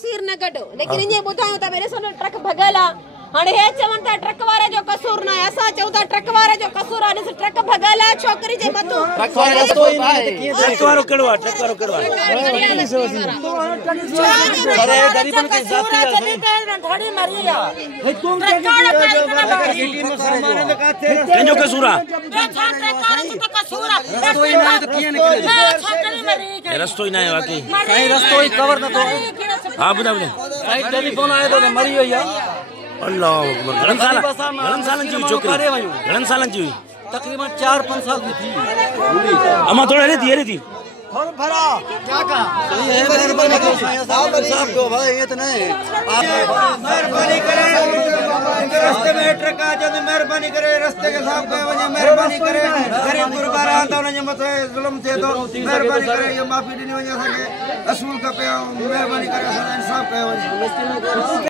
तस्वीर न कढो लेकिन इने बुधायो त मेरे सन ट्रक भगला हाने हे चवन ता ट्रक वारे जो कसूर ना असा चौदा ट्रक वारे जो कसूर आ ट्रक भगला छोकरी जे मथो ट्रक वारे तो ट्रक वारो केड़ो अरे गरीबन के जाती है थोड़ी मरी है हे तुम केजो कसूरा रस्तो ही ना है वाकई कहीं रस्तो ही कवर न तो हां बुधा कहीं टेलीफोन आयो तो मरी हुई है अल्लाह अकबर घणन सालन जी छोकरी घणन सालन जी तकरीबन 4-5 साल की थी अमा थोड़ा रे थी थोड़ा भरा क्या कहा ये है मेहरबानी करो साहब को भाई ये तो नहीं मेहरबानी करे रास्ते में ट्रक आ जाए मेहरबानी करे रास्ते के साहब का वजह मेहरबानी करे गरीब गुरबारा आता उन्हें मत जुल्म थे तो मेहरबानी करे ये माफी देने वजह से असूल का पे मेहरबानी करे इंसाफ का वजह